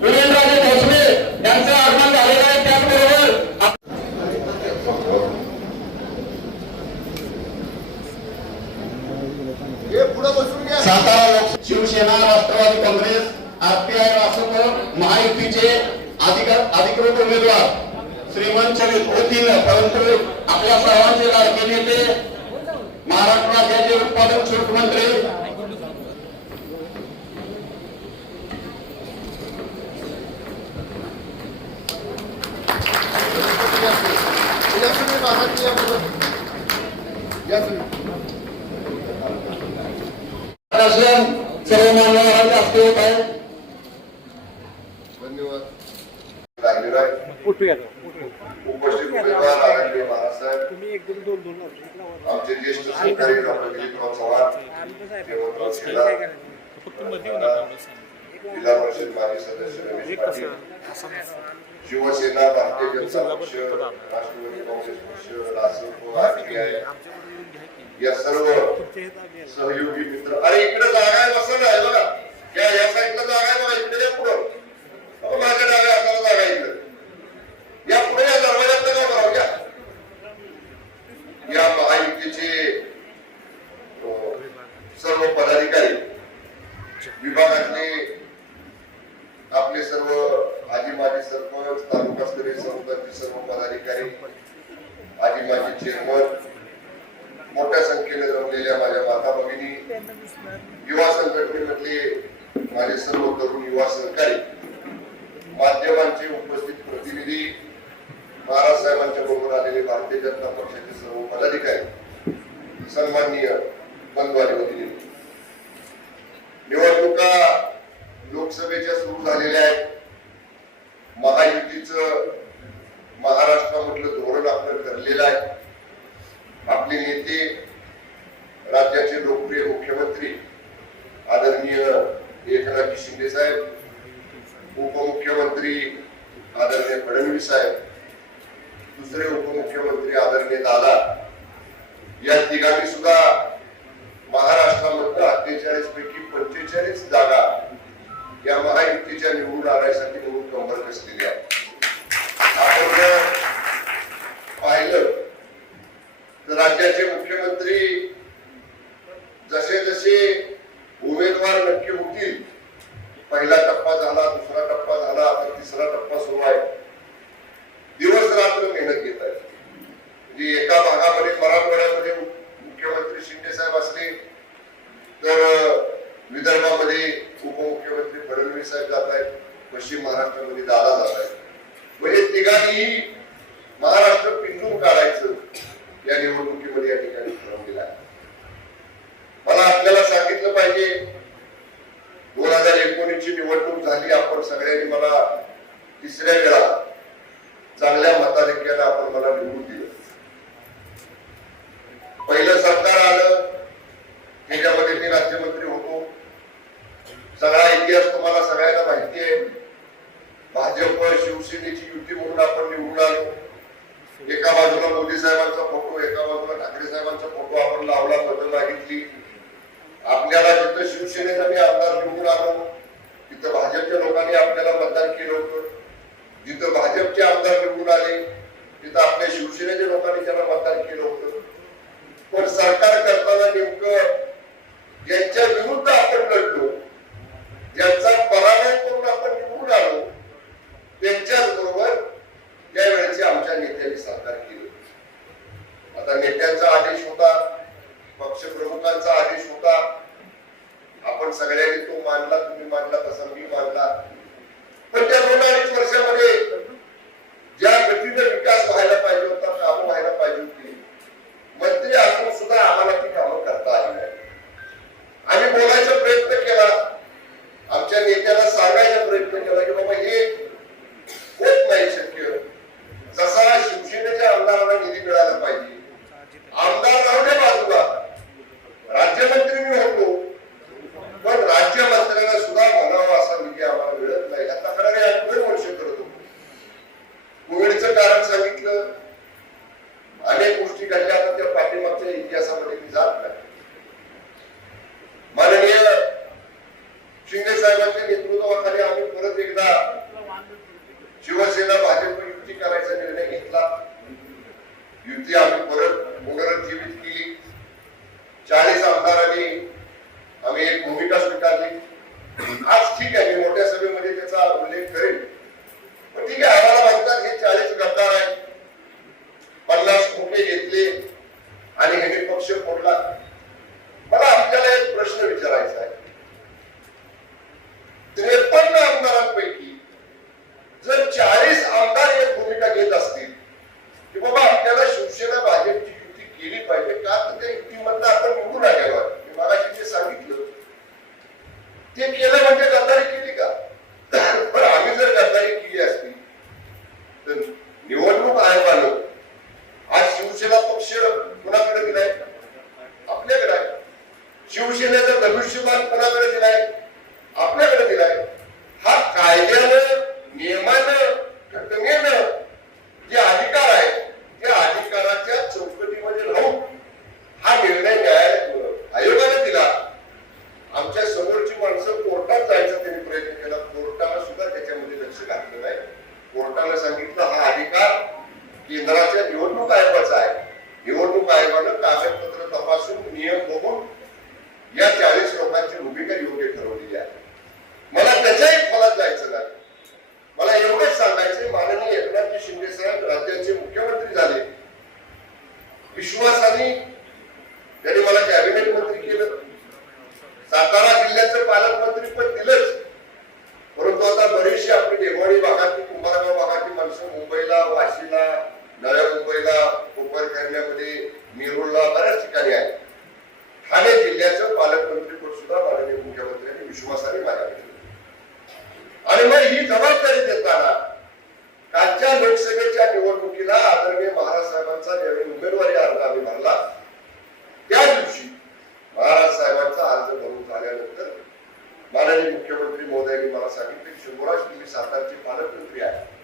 उदयनराजे भोसले यांचं आगमन झालेलं आहे. त्याचबरोबर सातारा लोक शिवसेना राष्ट्रवादी काँग्रेस आरपीआय रासप महायुतीचे अधिक- अधिकृत उमेदवार श्रीमंत होतील परंतु आपल्या सर्वांचे लाडके नेते महाराष्ट्र राज्याचे उत्पादन शुल्क मंत्री या तुम्ही महाराष्ट्र या पुढं. या तुम्ही असल्यान सर्व होत आहे धन्यवाद उपस्थित उमेदवार महाराजसाहेब आमचे ज्येष्ठ सहकारी डॉक्टर दिलीपराव चव्हाण देवराव शेलार, जिल्हा परिषद माजी सदस्य रमेश पाटील शिवसेना भारतीय जनता पक्ष राष्ट्रवादी काँग्रेस पक्ष रासप आमच्याकडे येऊन घ्या की. या सर्व सहयोगी मित्र. अरे इकडे जागा आहे बसा ना बघा. या या साईडला जागा आहे बघा इकडे पुढं. माझ्या डाव्या हाताला जागा इकडे. या पुढे या दरवाजात काय बघा घ्या या महायुतीचे सर्व पदाधिकारी विभागातले आपले सर्व आजी माजी सरपंच तालुकास्तरीय सरपंच सर्व पदाधिकारी आजी माजी चेअरमन मोठ्या संख्येने जमलेल्या माझ्या माता भगिनी युवा संघटनेमधले माझे सर्व तरुण युवा सहकारी माध्यमांचे उपस्थित प्रतिनिधी महाराज साहेबांच्या बरोबर आलेले भारतीय जनता पक्षाचे सर्व पदाधिकारी सन्माननीय बंधू आणि भगिनी निवडणुका लोकसभेच्या सुरू झालेल्या आहेत. महायुतीचं महाराष्ट्रामधलं धोरण आपण ठरलेलं आहे. आपले नेते राज्याचे लोकप्रिय मुख्यमंत्री आदरणीय एकनाथजी शिंदे साहेब उपमुख्यमंत्री आदरणीय फडणवीस साहेब दुसरे उपमुख्यमंत्री आदरणीय दादा या तिघांनी सुद्धा महाराष्ट्रामधल्या अठ्ठेचाळीस पैकी पंचेचाळीस जागा या महायुतीच्या निवडून आणायसाठी म्हणून कंबर कसलेली आहे. आपण जर पाहिलं राज्याचे मुख्यमंत्री जसे जसे उमेदवार नक्की होतील पहिला टप्पा झाला दुसरा टप्पा झाला आता तिसरा टप्पा सुरू आहे दिवस रात्र मेहनत घेत आहेत म्हणजे एका भागामध्ये मराठवाड्यामध्ये मुख्यमंत्री शिंदे साहेब असले तर अं, विदर्भामध्ये उपमुख्यमंत्री फडणवीस साहेब जात आहेत पश्चिम महाराष्ट्रामध्ये दादा जात आहेत म्हणजे तिघांनीही महाराष्ट्र पिंजून काढायचं या निवडणुकीमध्ये या ठिकाणी ठरवलेलं आहे मला आपल्याला सांगितलं पाहिजे दोन हजार एकोणीस ची निवडणूक झाली आपण सगळ्यांनी मला तिसऱ्या वेळा चांगल्या मताधिक्याने आपण मला निवडून दिलं पहिलं सरकार आलं त्याच्यामध्ये मी राज्यमंत्री होतो सगळा इतिहास तुम्हाला सगळ्यांना माहिती आहे भाजप शिवसेनेची युती म्हणून आपण निवडून आलो एका बाजूला मोदी साहेबांचा फोटो एका बाजूला ठाकरे साहेबांचा फोटो आपण लावला मतं मागितली आपल्याला शिवसेनेचा मी आमदार निवडून आलो. तिथं भाजपच्या लोकांनी आपल्याला मतदान केलं होतं. जिथं भाजपचे आमदार निवडून आले. तिथं आपल्या शिवसेनेच्या लोकांनी त्यांना मतदान केलं होतं. पण सरकार करताना नेमकं hay, hay una opción por la कोर्टाला सांगितलं हा अधिकार केंद्राच्या निवडणूक आयोगाचा आहे. निवडणूक आयोगानं कागदपत्र तपासून नियम बघून या चाळीस लोकांची भूमिका योग्य ठरवलेली आहे. मला त्याच्याही फलात जायचं नाही. मला एवढंच सांगायचं माननीय एकनाथजी शिंदे साहेब राज्याचे मुख्यमंत्री झाले. विश्वासाने त्यांनी मला कॅबिनेट मंत्री केलं. सातारा जिल्ह्याचं पालकमंत्री पण दिलंच. परंतु आता बरीचशी आपली देवाडी भागातली कुंभारगाव भागातली माणसं मुंबईला वाशीला नव्या मुंबईला कोपर करण्यामध्ये बऱ्याच ठिकाणी आहेत. ठाणे जिल्ह्याचं पालकमंत्रीपद सुद्धा माननीय मुख्यमंत्र्यांनी विश्वासाने मला आणि मग ही जबाबदारी देताना कालच्या लोकसभेच्या निवडणुकीला आदरणीय महाराज साहेबांचा ज्यावेळी उमेदवारी अर्ज आम्ही भरला त्या दिवशी माननीय मुख्यमंत्री महोदयांनी मला सांगितले की शंभराज तुम्ही सातारचे पालकमंत्री आहात.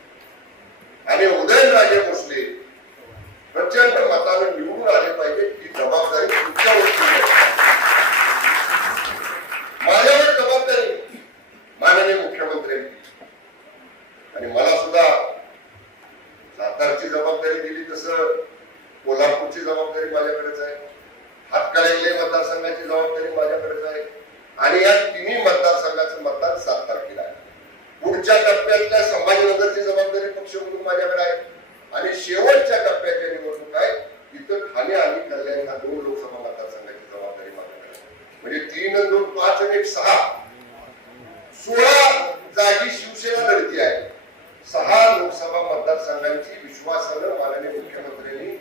विश्वासानं माननीय मुख्यमंत्र्यांनी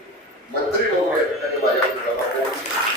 मंत्री महोदय आणि माझ्यावर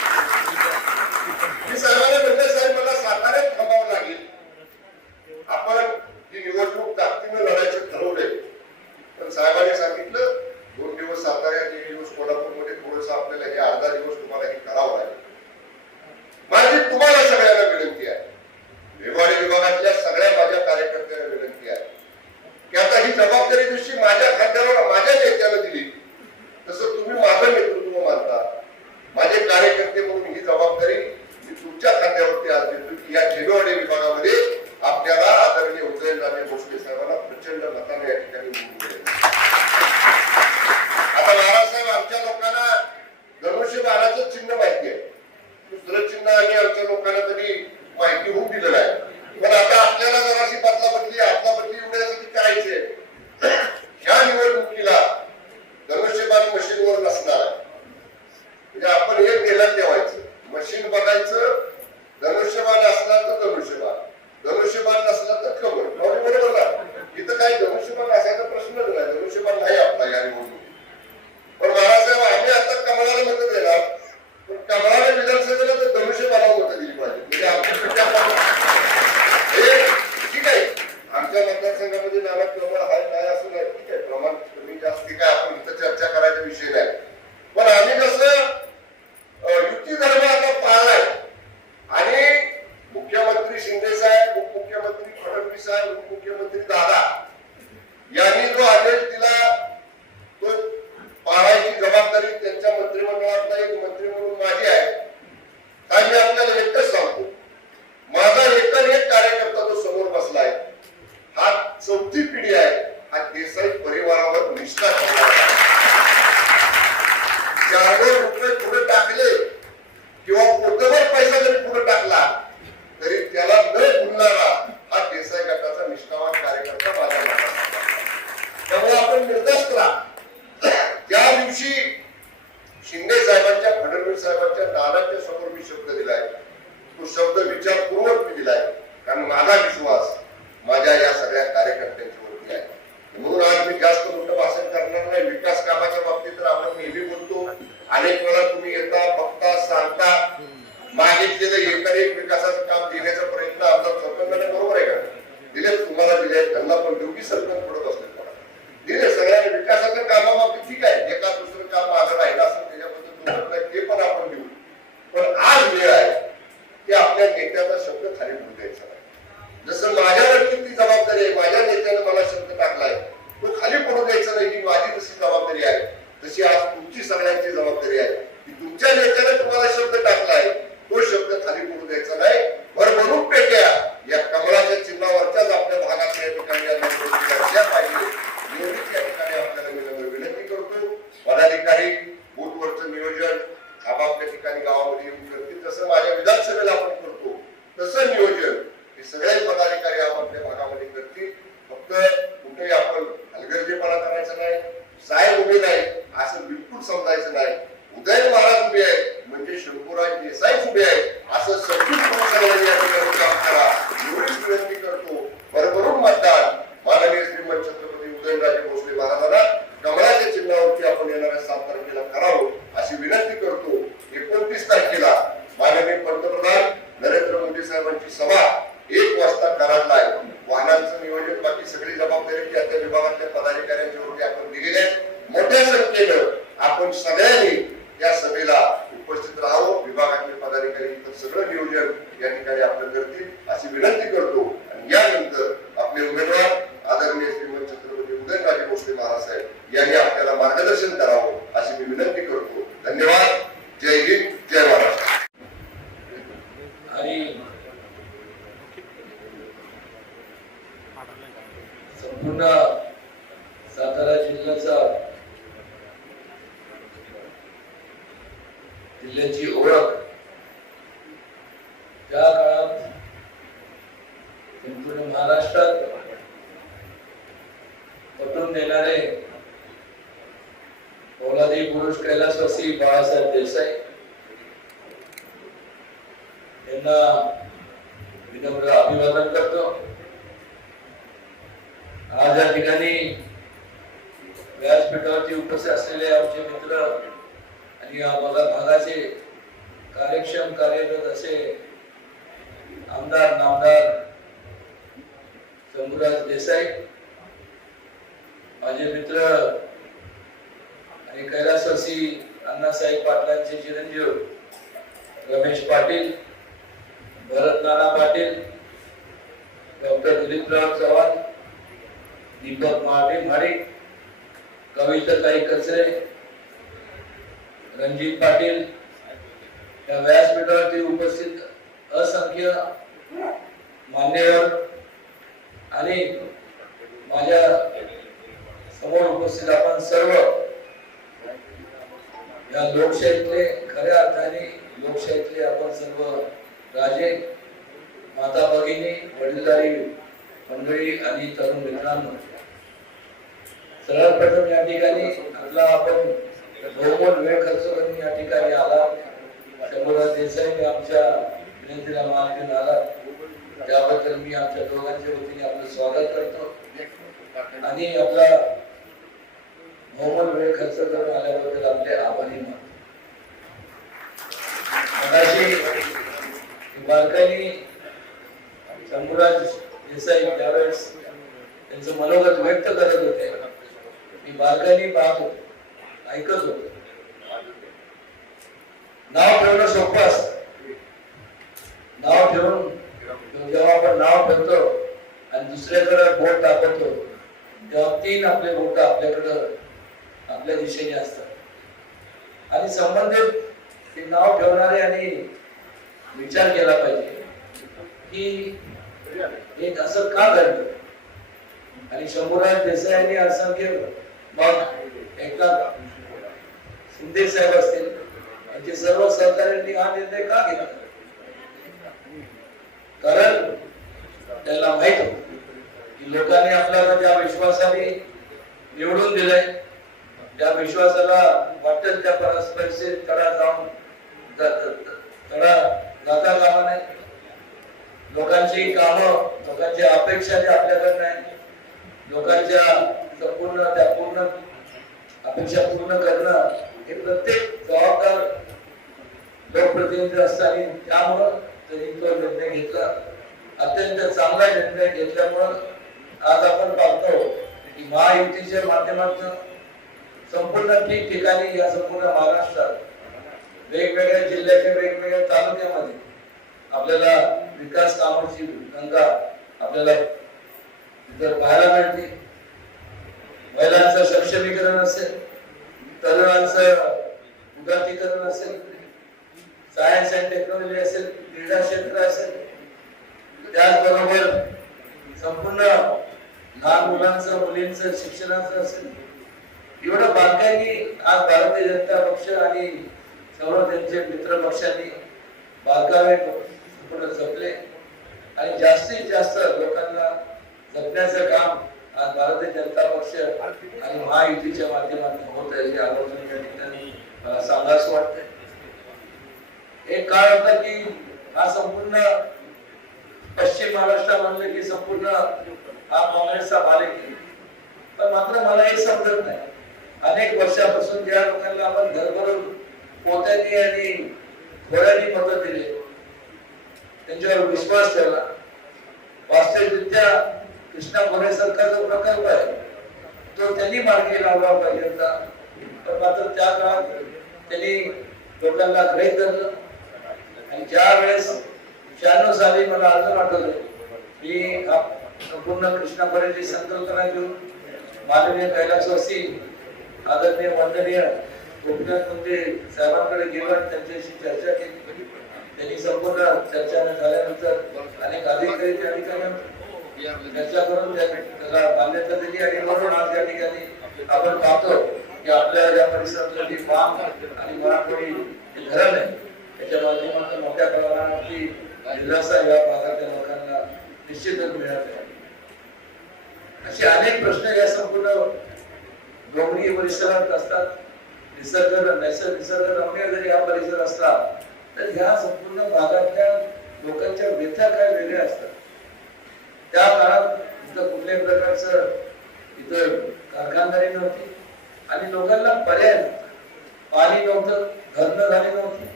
त्यांना पण योगी सरकार? त्रिपुरा देसाई पुढे असं संयुक्त करा एवढीच विनंती सातारा जिल्ह्याचा जिल्ह्याची ओळख त्या काळात संपूर्ण महाराष्ट्रात पटवून देणारे पौलादी पुरुष कैलासवासी बाळासाहेब देसाई यांना विनम्र अभिवादन करतो आज या ठिकाणी व्यासपीठावरती उपस्थित असलेले आमचे मित्र आणि आम्हाला भागाचे कार्यक्षम कार्यरत असे आमदार नामदार शंभूराज देसाई माझे मित्र आणि कैलासवासी अण्णासाहेब पाटलांचे चिरंजीव रमेश पाटील शरद नाना पाटील डॉक्टर दिलीपराव चव्हाण दीपक महाटे म्हाडे कविताताई कचरे रणजित पाटील या व्यासपीठावरती उपस्थित असंख्य मान्यवर आणि माझ्यासमोर उपस्थित आपण सर्व या लोकशाहीतले खऱ्या अर्थाने लोकशाहीतले आपण सर्व राजे माता भगिनी वडीलधारी मंडळी आणि तरुण मित्रांनो. सर्वात प्रथम या ठिकाणी आपला आपण बहुमोल वेळ खर्च करून या ठिकाणी आला. शंभूराज देसाई आमच्या विनंतीला मान देऊन आला. त्याबद्दल मी आमच्या दोघांच्या वतीने आपलं स्वागत करतो. आणि आपला बहुमोल वेळ खर्च करून आल्याबद्दल आपले आभारी मानतो. मगाशी बारकाईने शंभूराज देसाई त्यावेळेस त्यांचं मनोगत व्यक्त करत होते. मी बारकाईने पाहत होतो. ऐकत होतो. नाव ठेवणं सोपं असत. नाव ठेवून जेव्हा आपण नाव ठेवतो आणि दुसऱ्याकडे बोट दाखवतो तेव्हा तीन आपले बोट आपल्याकडं आपल्या दिशेने असतात. आणि संबंधित ते नाव ठेवणारे आणि विचार केला पाहिजे की एक असं का घडलं? आणि शंभूराज देसाईंनी असंख्य मग एकनाथ शिंदे साहेब असतील त्यांचे सर्व सहकार्यांनी हा निर्णय का घेतला? कारण त्याला माहीत की लोकांनी आपल्याला ज्या विश्वासाने निवडून दिलंय. त्या विश्वासाला वाटेल त्या परस्परचे तडा जाऊन तडा जाता कामा नाही लोकांची कामं लोकांच्या अपेक्षा ज्या आपल्याकडे नाही लोकांच्या संपूर्ण त्या पूर्ण अपेक्षा पूर्ण करणं हे प्रत्येक जबाबदार लोकप्रतिनिधी असतात आणि त्यामुळं त्यांनी तो निर्णय घेतला. अत्यंत चांगला निर्णय घेतल्यामुळं आज आपण पाहतो की महायुतीच्या माध्यमातून संपूर्ण ठिकठिकाणी या संपूर्ण महाराष्ट्रात वेगवेगळ्या जिल्ह्याच्या वेगवेगळ्या तालुक्यामध्ये आपल्याला विकास कामाची गंगा आपल्याला जर पाहायला मिळते. महिलांचं सक्षमीकरण असेल तरुणांचं उदातीकरण असेल सायन्स अँड टेक्नॉलॉजी असेल क्रीडा क्षेत्र असेल त्याचबरोबर संपूर्ण लहान मुलांचं मुलींचं शिक्षणाचं असेल. एवढं बारकाईने आज भारतीय जनता पक्ष आणि सर्व त्यांचे मित्र पक्षांनी बारकावे पूर्ण जपले आणि जास्तीत जास्त लोकांना जपण्याचं काम आज भारतीय जनता पक्ष आणि महायुतीच्या माध्यमातून होत आहे हे आवर्जून या ठिकाणी सांगास वाटत वाटतंय. एक काळ होता की हा संपूर्ण पश्चिम महाराष्ट्र म्हणलं की संपूर्ण हा काँग्रेसचा भाले पण मात्र मला हे समजत नाही. अनेक वर्षापासून ज्या लोकांना आपण घरभरून पोत्यांनी आणि घोड्यांनी मत दिले त्यांच्यावर विश्वास ठेवला. वास्तविकरित्या कृष्णा गोरेसारखा जो प्रकल्प आहे. तो त्यांनी मार्गी लावला पाहिजे होता. पण मात्र त्या काळात त्यांनी लोकांना ग्रहित धरलं. आणि ज्या वेळेस शहाण्णव साली मला अजून आठवलं की संपूर्ण कृष्णा मोरेची संकल्पना घेऊन माननीय कैलासवासी आदरणीय वंदनीय गोपीनाथ मुंडे साहेबांकडे गेलो आणि त्यांच्याशी चर्चा केली. त्यांनी संपूर्ण चर्चा झाल्यानंतर अनेक अधिकारी त्या ठिकाणी चर्चा करून त्याला मान्यता दिली आणि म्हणून आज या ठिकाणी आपण पाहतो की आपल्या या परिसरातलं जी फार्म आणि मराठवाडी धरण आहे त्याच्या माध्यमातून मोठ्या प्रमाणावरती दिलासा या भागातल्या लोकांना निश्चितच मिळत आहे. असे अनेक प्रश्न या संपूर्ण डोंगरी परिसरात असतात. निसर्ग नैसर्ग रम्य जरी हा परिसर असला तर ह्या संपूर्ण भागातल्या लोकांच्या व्यथा काय वेगळ्या असतात? त्या काळात इथं कुठल्याही प्रकारचं इथं कारखानदारी नव्हती आणि लोकांना पर्याय नव्हता. पाणी नव्हतं धरणं झाली नव्हती.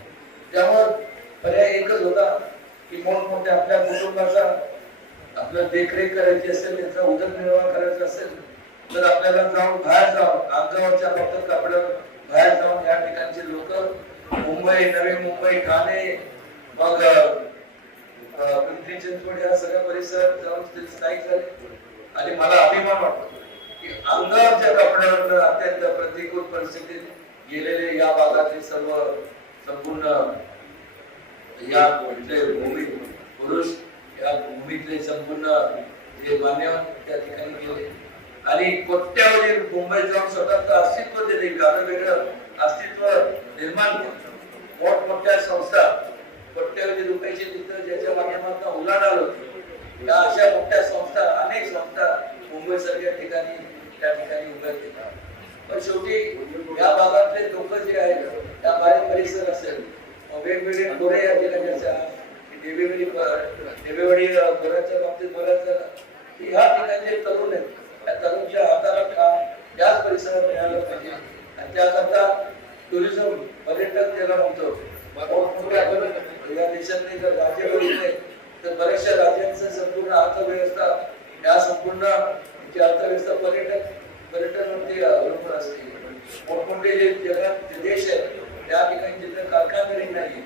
त्यामुळं पर्याय एकच होता की मोठमोठ्या आपल्या कुटुंबाचा आपलं देखरेख करायची असेल त्याचा उदरनिर्वाह करायचा असेल तर आपल्याला जाऊन बाहेर जाऊन अंगावरच्या फक्त कपड्यावर बाहेर जाऊन या ठिकाणचे लोक मुंबई नवी मुंबई ठाणे मग पिंपरी चिंचवड या सगळ्या परिसरात जाऊन ते स्थायिक झाले. आणि मला अभिमान वाटतो की अंगावरच्या कपड्यावर अत्यंत प्रतिकूल परिस्थितीत गेलेले या भागातले सर्व संपूर्ण या भूमी पुरुष या भूमीतले संपूर्ण जे मान्यवर त्या ठिकाणी गेले. आणि कोट्यावधी मुंबईत जाऊन स्वतःच अस्तित्व दिले वेगळं अस्तित्व निर्माण केलं मोठमोठ्या संस्था कोट्यवधी रुपयाचे तिथं ज्याच्या माध्यमातून उलाढाल होती. त्या अशा मोठ्या संस्था अनेक संस्था मुंबई सारख्या ठिकाणी त्या ठिकाणी उभ्या येतात पण शेवटी या भागातले लोक जे आहेत त्या बाहेर परिसर असेल वेगवेगळे गोरे या ठिकाणी असतात देवेवाडी गोऱ्याच्या बाबतीत बोलायचं की ह्या ठिकाणचे तरुण आहेत त्या तरुणच्या हाताला काम याच परिसरात मिळालं पाहिजे. आणि त्याकरता टुरिझम पर्यटन ज्याला म्हणतो. या देशातले जर राज्य बघितले तर बऱ्याचशा राज्यांचं संपूर्ण अर्थव्यवस्था या संपूर्ण अर्थव्यवस्था पर्यटन पर्यटनावरती अवलंबून असते. मोठमोठे जे जगात जे देश आहेत त्या ठिकाणी जिथे कारखानदारी नाही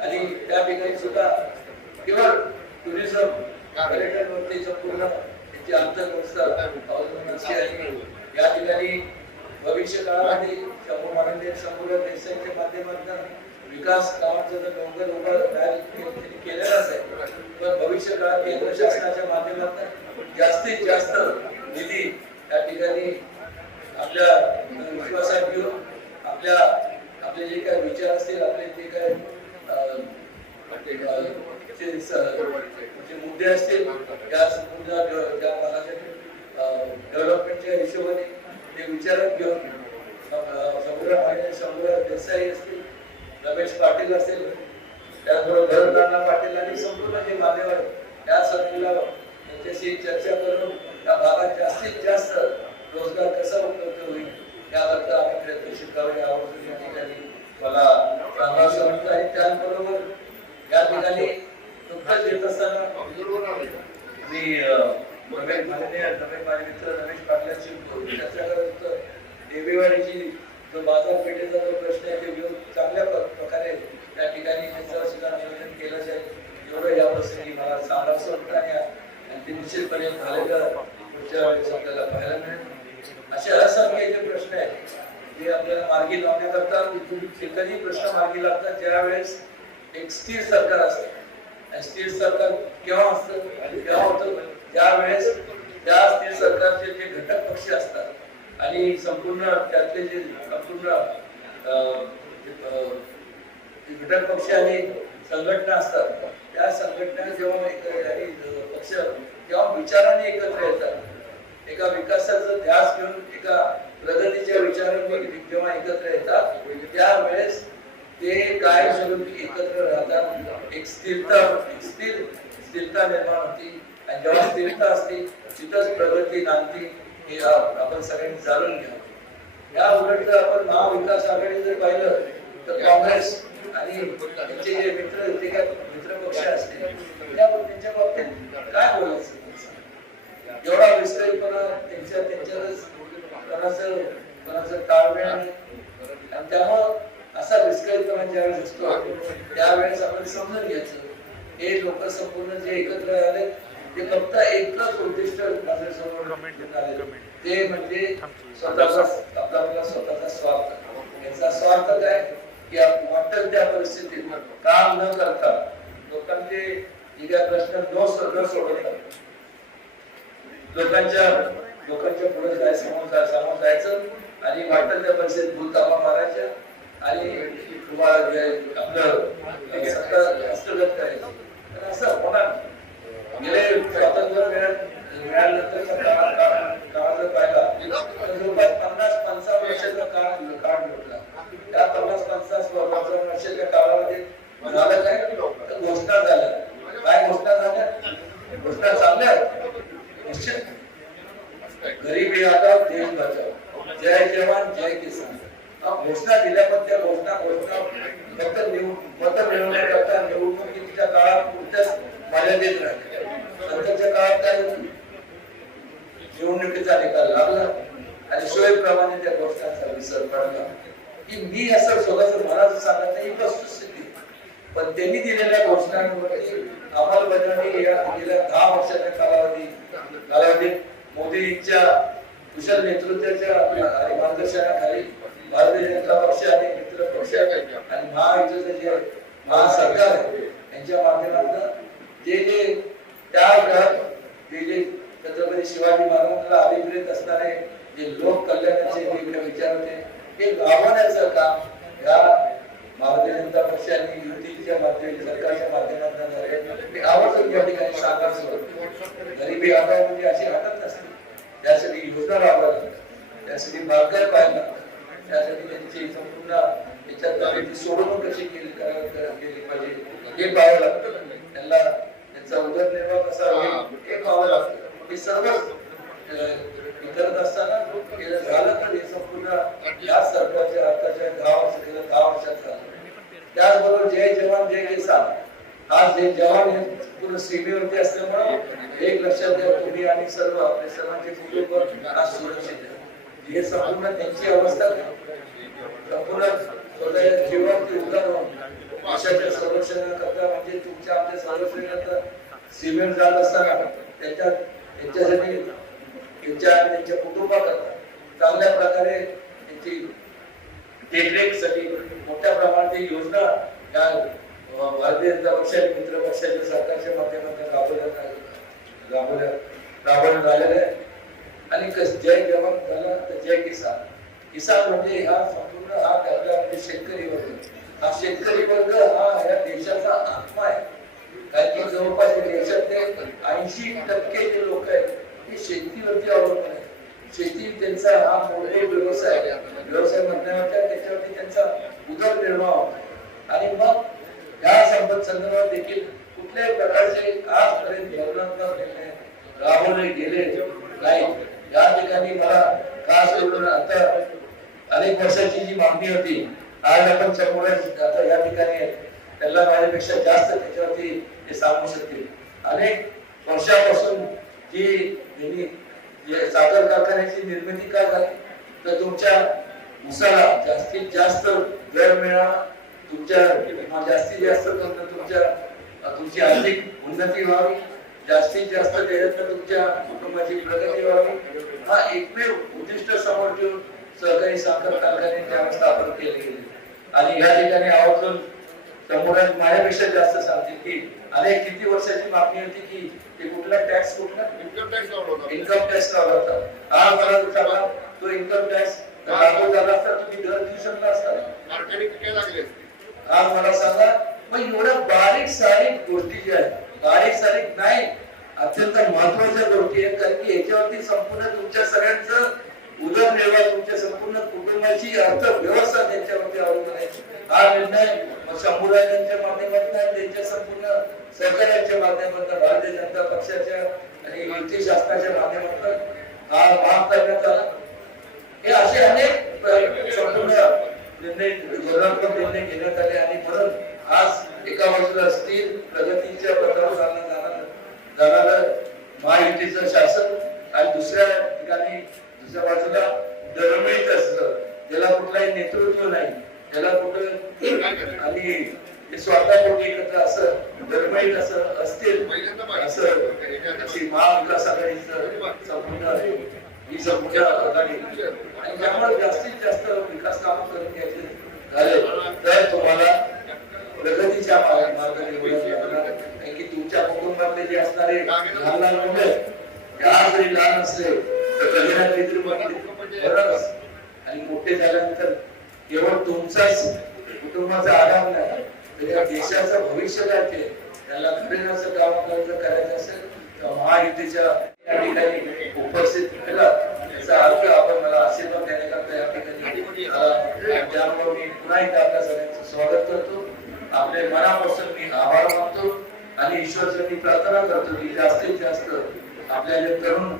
आणि त्या ठिकाणी सुद्धा केवळ टुरिझम पर्यटनवरती संपूर्ण त्याची अर्थव्यवस्था अवलंबून असते. आणि या ठिकाणी भविष्य काळामध्ये शंभू महाराजांनी शंभूला देशाच्या माध्यमातून विकास कामाचं जर डोंगर उभा तयार केलेलाच आहे पण भविष्य काळात केंद्र शासनाच्या माध्यमातून जास्तीत जास्त निधी त्या ठिकाणी आपल्या विश्वासात घेऊन आपल्या आपले जे काही विचार असतील आपले जे काही जे मुद्दे असतील त्या संपूर्ण ज्या भागाच्या डेव्हलपमेंटच्या हिशोबाने ते विचारात घेऊन. अं, समुद्र माने समुद्र देसाई असतील रमेश पाटील असेल त्याचबरोबर भरतनाना पाटील आणि संपूर्ण जे मान्यवर आहेत, त्या त्यांच्याशी चर्चा करून त्या भागात जास्तीत जास्त रोजगार कसा उपलब्ध होईल याकरता आम्ही प्रयत्नशील करावे आवडतो या ठिकाणी मला सांगावंसं वाटतं आणि त्याचबरोबर या ठिकाणी नुकतंच येत असताना मी रमेश नवे माननीय रमेश पाटलांशी चर्चा करत देवीवाडीची जो बाजारपेठेचा जो प्रश्न आहे, ते चांगल्या प्रकारे त्या ठिकाणी त्याचं सुद्धा नियोजन केलं जाईल. एवढं या प्रसंगी मला वाटतं आणि ते निश्चितपणे झालेलं पुढच्या वेळेस आपल्याला पाहायला मिळेल. असे असंख्य जे प्रश्न आहेत, जे आपल्याला मार्गी लावण्याकरता ते कधी प्रश्न मार्गी लागतात ज्या वेळेस एक स्थिर सरकार असतं. स्थिर सरकार केव्हा असतं? केव्हा होतं? ज्या वेळेस त्या स्थिर सरकारचे जे घटक पक्ष असतात आणि संपूर्ण त्यातले जे संपूर्ण घटक पक्ष आणि संघटना असतात त्या संघटना जेव्हा आणि पक्ष तेव्हा विचाराने एकत्र येतात. एका विकासाचा ध्यास घेऊन एका प्रगतीच्या विचारांवर जेव्हा एकत्र येतात त्यावेळेस ते कायमस्वरूपी एकत्र राहतात. एक स्थिरता स्थिर स्थिरता निर्माण होती. आणि जेव्हा स्थिरता असते तिथंच प्रगती नांदती. हे आपण सगळ्यांनी जाणून घ्या. या उलट जर आपण महाविकास आघाडी जर पाहिलं तर काँग्रेस आणि त्यांचे जे मित्र ते काय मित्र पक्ष असतील त्या त्यांच्या बाबतीत काय बोलायचं एवढा विस्कळीतपणा त्यांच्या त्यांच्यातच कोणाचं कोणाचं ताळमेळ. आणि त्यामुळं असा विस्कळीतपणा ज्यावेळेस असतो त्यावेळेस आपण समजून घ्यायचं. हे लोक संपूर्ण जे एकत्र आले ते फक्त एकच उद्दिष्ट माझ्यासमोर. ते म्हणजे स्वतःचा आपला स्वतःचा स्वार्थ. याचा स्वार्थ काय? की आप- वाटेल त्या परिस्थितीत काम न करता लोकांचे प्रश्न न लोकांच्या लोकांच्या पुढे जाय समोर जाय समोर जायचं आणि वाटेल त्या परिस्थितीत भूलतापा मारायच्या आणि तुम्हाला जे आपलं सत्ता हस्तगत करायचं. असं होणार गेले स्वातंत्र्य मिळाल्यानंतरचा काळ काळ- जर पाहिला जवळपास पन्नास पंचावन्न वर्षाचा काळ काळ त्या पन्नास पंचावन्न पंचावन्न वर्षाच्या काळामध्ये झालं काय? घोषणा झाल्या. काय घोषणा झाल्या? घोषणा चालल्या गरीबी हटाव देश बचाव. जय जवान जय किसान. घोषणा दिल्या पण त्या घोषणा घोषणा फक्त निवड मत मिळवण्याकरता निवडणुकीच्या काळात पुरत्याच मर्यादित राहिल्या नंतरच्या काळात काय झालं? निवडणुकीचा निकाल लागला आणि सोयीप्रमाणे त्या गोष्टांचा विसर पडला की मी असं स्वतःच मनाचं सांगत नाही वस्तुस्थिती पण त्यांनी दिलेल्या घोषणांवरती अंमलबजावणी या गेल्या दहा वर्षाच्या कालावधी कालावधीत मोदींच्या कुशल नेतृत्वाच्या आणि मार्गदर्शनाखाली भारतीय जनता पक्ष आणि मित्र पक्ष आणि महायुतीचं जे महासरकार आहे यांच्या माध्यमातून जे जे त्या काळात जे जे छत्रपती शिवाजी महाराजांना अभिप्रेत असणारे जे लोक कल्याणाचे जे विचार होते ते राबवण्याचं काम या भारतीय जनता पक्षाने युतीच्या माध्यमातून सरकारच्या माध्यमातून झाले ते आवर्जून या ठिकाणी साकार होतं. गरिबी हटाव म्हणजे अशी हटत नसते त्यासाठी योजना राबवायला लागतात त्यासाठी मार्ग पाहायला लागतात त्यासाठी त्यांची संपूर्ण याच्यात सोडवणूक कशी केली करा- करा- केली पाहिजे हे पाहावं लागतं. त्यांना त्यांचा उदरनिर्वाह कसा होईल हे. पाहावं लागतं हे सर्वच करत असताना झालं तर हे संपूर्ण या सरकारच्या आताच्या दहा वर्ष गेल्या दहा वर्षात झालं. त्याचबरोबर जय जवान जय किसान. आज जे जवान हे पूर्ण सीमेवरती असल्यामुळे एक लक्षात घ्या तुम्ही आणि सर्व आपले सर्वांचे कुटुंब आज सुरक्षित आहे. हे संपूर्ण त्यांची अवस्था संपूर्ण स्वतःच्या जीवावरती उदार होऊन देशाच्या संरक्षणाकरता म्हणजे तुमच्या आमच्या संरक्षणाकरता सिमेंट जात असताना त्यांच्या त्यांच्यासाठी त्यांच्या त्यांच्या कुटुंबाकरता चांगल्या प्रकारे त्यांची देखरेखसाठी मोठ्या प्रमाणात योजना या भारतीय जनता पक्षाने मित्र पक्षाच्या सरकारच्या माध्यमातून राबवल्या राबवल्या राबवण्यात आलेल्या आहे. आणि कस जय जवान झाला तर जय किसान. किसान म्हणजे हा संपूर्ण हा आपल्या म्हणजे शेतकरी वर्ग हा शेतकरी वर्ग हा या देशाचा आत्मा आहे कारण की जवळपास या देशातले ऐंशी टक्के जे लोक आहेत ते शेतीवरती अवलंबून आहेत शेती त्यांचा हा मोठे व्यवसाय आहे. व्यवसाय म्हटल्यानंतर त्याच्यावरती त्यांचा उदरनिर्वाह होतो. आणि मग या संबंध संदर्भात देखील कुठल्याही प्रकारचे आजपर्यंत धोरणात्मक निर्णय राबवले गेले नाही या ठिकाणी मला खास करून आता अनेक वर्षाची जी मागणी होती आज आपण समोर आता या ठिकाणी त्यांना माझ्यापेक्षा जास्त त्याच्यावरती ते सांगू शकतील अनेक वर्षापासून जी त्यांनी साखर कारखान्याची निर्मिती का झाली तर तुमच्या उसाला जास्तीत जास्त दर मिळावा. तुमच्या जास्तीत जास्त तुमच्या तुमची आर्थिक उन्नती व्हावी. जास्तीत जास्त त्याच्यातनं तुमच्या कुटुंबाची प्रगती व्हावी. हा एकमेव उद्दिष्ट समोर ठेवून सहकारी साखर कारखाने त्यावेळेस स्थापन केले गेले. आणि या ठिकाणी आवर्जून समोर माझ्यापेक्षा जास्त सांगते की अनेक किती वर्षाची मागणी होती की ते कुठला टॅक्स कुठला? इन्कम टॅक्स लावला होता. इन्कम टॅक्स लावला होता. तो इन्कम टॅक्स लागू झाला असता तुम्ही दर देऊ शकला असता. लागले? असते आज मला सांगा. मग एवढ्या बारीक सारीक गोष्टी ज्या आहेत बारीक सारीक नाही अत्यंत महत्त्वाच्या गोष्टी आहेत. कारण की याच्यावरती संपूर्ण तुमच्या सगळ्यांचं उदरनिर्वाह तुमच्या संपूर्ण कुटुंबाची अर्थव्यवस्था त्यांच्यावरती अवलंबून आहे. हा निर्णय समुदायांच्या माध्यमातून त्यांच्या संपूर्ण सहकार्याच्या माध्यमातून भारतीय जनता पक्षाच्या आणि युती शासनाच्या माध्यमातून हा भाग करण्यात आला. हे असे अनेक संपूर्ण निर्णय धोरणात्मक निर्णय घेण्यात आले आणि म्हणून आज एका बाजूला स्थिर प्रगतीच्या पथावर चालणं जाणार जाणारं महायुतीचं शासन आणि दुसऱ्या ठिकाणी दुसऱ्या बाजूला दरमिळत असतं. ज्याला कुठलाही नेतृत्व नाही. त्याला कुठं आणि ते स्वतः कोणी एकत्र असं दरमिळत असं असतील असं अशी महाविकास आघाडीचं संपूर्ण ही संपूर्ण आघाडी. आणि त्यामुळे जास्तीत जास्त विकास काम करून घ्यायचे झाले. तर तुम्हाला प्रगतीच्या मार्ग- मार्गाने की तुमच्या कुटुंबातले जे असणारे लहान लहान मुलं आहेत, ते आज जरी लहान असले तर कधी ना काहीतरी. आणि मोठे झाल्यानंतर केवळ तुमचाच कुटुंबाचा आधार नाही तर या देशाचं भविष्य काय ते? त्याला खरेच असं काम करायचं करायचं असेल तर महायुतीच्या या ठिकाणी उपस्थित केला याचा अर्थ आपण मला आशीर्वाद देण्याकरता या ठिकाणी त्यामुळे मी पुन्हा एकदा आपल्या सगळ्यांचं स्वागत करतो. आपले मनापासून मी आभार मानतो आणि ईश्वरचरणी प्रार्थना करतो की जास्तीत जास्त आपल्या जे तरुण